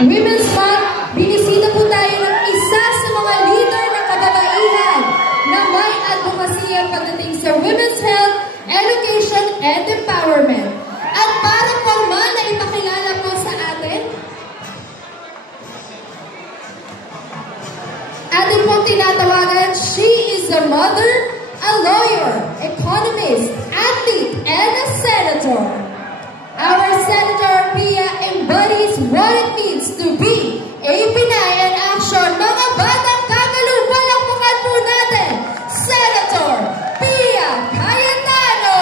Women's Month, binisita po tayo ng isa sa mga leader ng kababaihan na may advokasya pagdating sa women's health, education, and empowerment. At para formal na ipakilala po sa atin, atin pong tinatawagan, she is a mother, a lawyer, economist, athlete, and a senator. Our Senator Pia embodies what it means to be a Pinay in action. Mga batang kagalo, palakpakan po natin, Senator Pia Cayetano!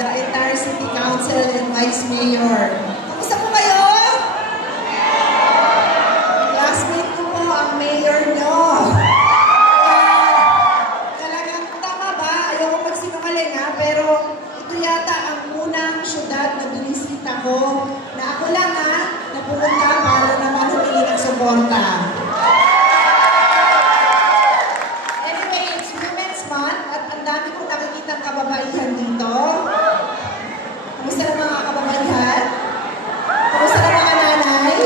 The entire City Council and Vice Mayor. Kamusta po kayo? Classmate ko po ang mayor nyo. Talagang tama ba? Ayoko magsinungaling ha, pero ito yata ang unang syudad na binisita ko na ako lang ha, napunta para naman humingi ng suporta. Anyway, it's Women's Month at ang dami kong nakikita ng kababaihan dito. Kamusta na mga kababaihan? Kamusta na mga nanay?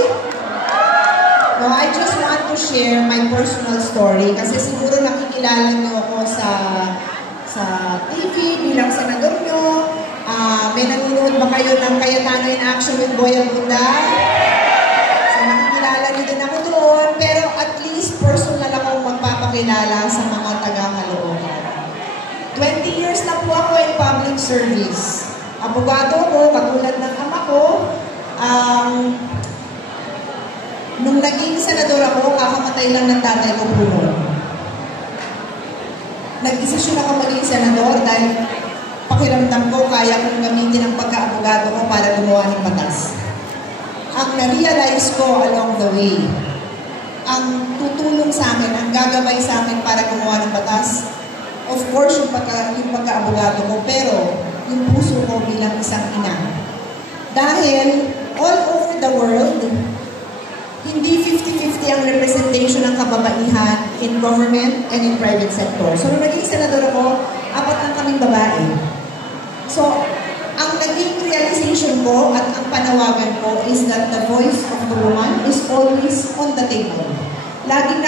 No, I just want to share my personal story kasi siguro nakikilala niyo ako sa TV bilang senador niyo. May nanonood ba kayo ng Cayetano in Action with Boy Abunda? So nakikilala niyo din ako doon, pero at least personal akong magpapakilala sa mga taga-Caloocan. 20 years na po ako in public service. Abogado ko, katulad ng ama ko. Nung naging senador ako, kakamatay lang ng tatay ko po. Nag-desisyon ako maging senador dahil pakiramdam ko kaya kong gamitin ang pagka-abogado ko para gumawa ng batas. Ang na-realize ko along the way, ang tutulong sa amin, ang gagabay sa amin para gumawa ng batas, of course, yung pagka-abogado ko, pero yung puso ko bilang isang ina. Dahil all over the world, hindi 50-50 ang representation ng kababaihan in government and in private sector. So, nung naging senador ako, 4 lang kaming babae. So, ang naging realization ko at ang panawagan ko is that the voice of the woman is always on the table. Laging